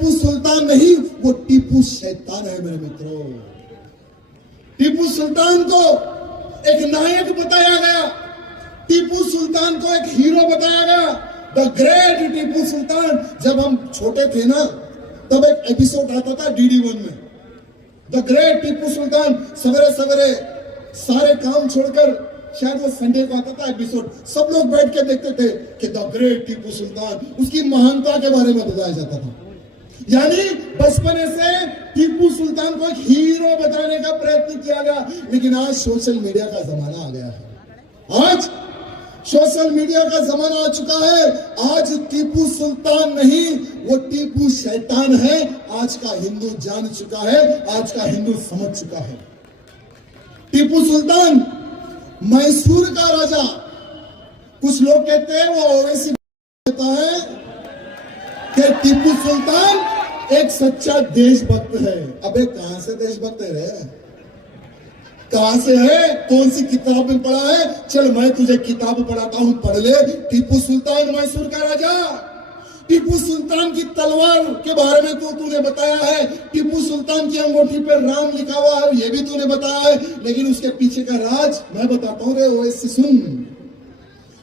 टीपू सुल्तान नहीं, वो टीपू शैतान है मेरे मित्रों। टीपू सुल्तान को एक नायक बताया गया, टीपू सुल्तान को एक हीरो बताया गया, द ग्रेट टीपू सुल्तान। जब हम छोटे थे ना, तब एक एपिसोड आता था DD1 में, द ग्रेट टीपू सुल्तान। सवेरे सवेरे सारे काम छोड़कर, शायद वो संडे को आता था एपिसोड, सब लोग बैठ के देखते थे कि द ग्रेट टीपू सुल्तान, उसकी महानता के बारे में बताया जाता था। यानी बचपन से टीपू सुल्तान को एक हीरो बताने का प्रयत्न किया गया। लेकिन आज सोशल मीडिया का जमाना आ गया है, आज सोशल मीडिया का जमाना आ चुका है। आज टीपू सुल्तान नहीं, वो टीपू शैतान है। आज का हिंदू जान चुका है, आज का हिंदू समझ चुका है। टीपू सुल्तान मैसूर का राजा, कुछ लोग कहते हैं वो ओवैसी कहता है कि टीपू सुल्तान एक सच्चा देशभक्त है। अबे कहां से देशभक्त है रे, कहां से है, कौन सी किताब में पढ़ा है? चल मैं तुझे किताब पढ़ाता हूं, पढ़ ले। टीपू सुल्तान मैसूर का राजा, टीपू सुल्तान की तलवार के बारे में तो तूने बताया है, टीपू सुल्तान की अंगूठी पर राम लिखा हुआ है, ये भी तूने बताया है। लेकिन उसके पीछे का राज मैं बताता हूं रे, ओवैसी सुन।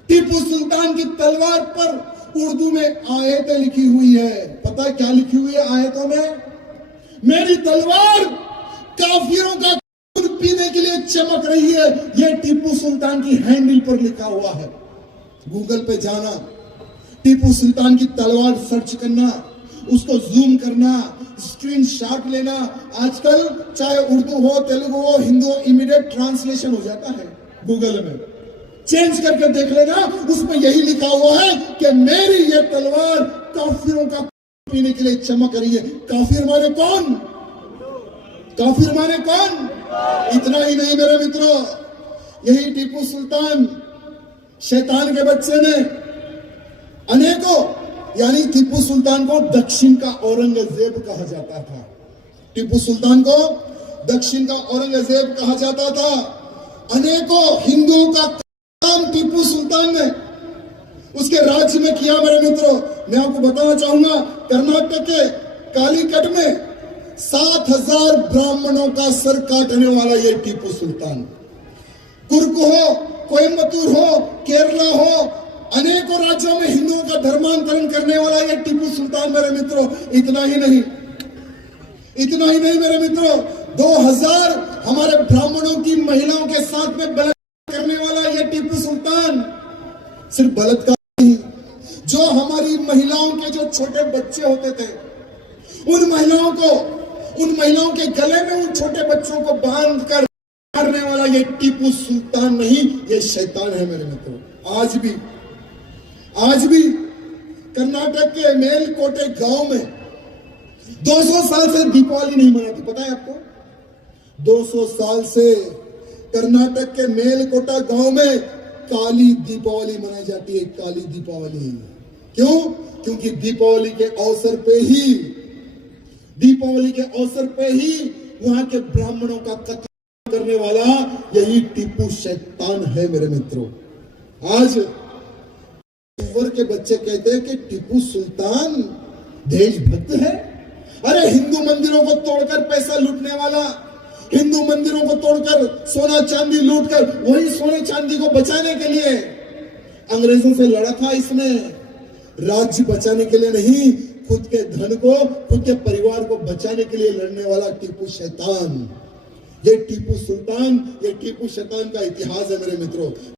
टीपू सुल्तान की तलवार पर उर्दू में आयतें लिखी हुई है। पता है क्या लिखी हुई है आयतों में? मेरी तलवार काफिरों का खून पीने के लिए चमक रही है, ये टीपू सुल्तान की हैंडल पर लिखा हुआ है। गूगल पे जाना, टीपू सुल्तान की तलवार सर्च करना, उसको जूम करना, स्क्रीनशॉट लेना। आजकल चाहे उर्दू हो, तेलुगु हो, हिंदी हो, इमीडिएट ट्रांसलेशन हो जाता है गूगल में। चेंज करके देख लेना, उसमें यही लिखा हुआ है कि मेरी ये तलवार काफिरों का पीने के लिए चमक रही है। काफिर माने कौन? काफिर माने कौन? इतना ही नहीं मेरे मित्रों, यही टीपू सुल्तान शैतान के बच्चे ने अनेकों, यानी टीपू सुल्तान को दक्षिण का औरंगजेब कहा जाता था। टीपू सुल्तान को दक्षिण का औरंगजेब कहा जाता था। अनेकों हिंदुओं का काम टीपू सुल्तान ने उसके राज्य में किया मेरे मित्रों। मैं आपको बताना चाहूंगा, कर्नाटक के कालीकट में 7,000 ब्राह्मणों का सर काटने वाला ये टीपू सुल्तान। कुर्क हो, कोयम्बतूर हो, केरला हो, अनेकों राज्यों में हिंदुओं का धर्मांतरण करने वाला ये टीपू सुल्तान मेरे मित्रों। इतना ही नहीं, इतना ही नहीं मेरे मित्रों, 2000 हमारे ब्राह्मणों की महिलाओं के साथ में बलात्कार करने वाला ये टीपू सुल्तान। सिर्फ बलात्कार नहीं, जो हमारी महिलाओं के जो छोटे बच्चे होते थे, उन महिलाओं के गले में उन छोटे बच्चों को बांध कर मारने वाला ये टीपू सुल्तान नहीं, ये शैतान है मेरे मित्रों। आज भी कर्नाटक के मेलकोटे गांव में 200 साल से दीपावली नहीं मनाती, पता है आपको? 200 साल से कर्नाटक के मेलकोटा गांव में काली दीपावली मनाई जाती है। काली दीपावली क्यों? क्योंकि दीपावली के अवसर पे ही वहां के ब्राह्मणों का कत्ल करने वाला यही टीपू शैतान है मेरे मित्रों। आज के बच्चे कहते हैं कि टीपू सुल्तान देशभक्त है। अरे हिंदू मंदिरों को तोड़कर पैसा लूटने वाला, हिंदू मंदिरों को तोड़कर सोना चांदी लूटकर, वही सोने चांदी को बचाने के लिए अंग्रेजों से लड़ा था इसने। राज्य बचाने के लिए नहीं, खुद के धन को, खुद के परिवार को बचाने के लिए लड़ने वाला टीपू शैतान। ये टीपू सुल्तान, ये टीपू शैतान का इतिहास है मेरे मित्रों।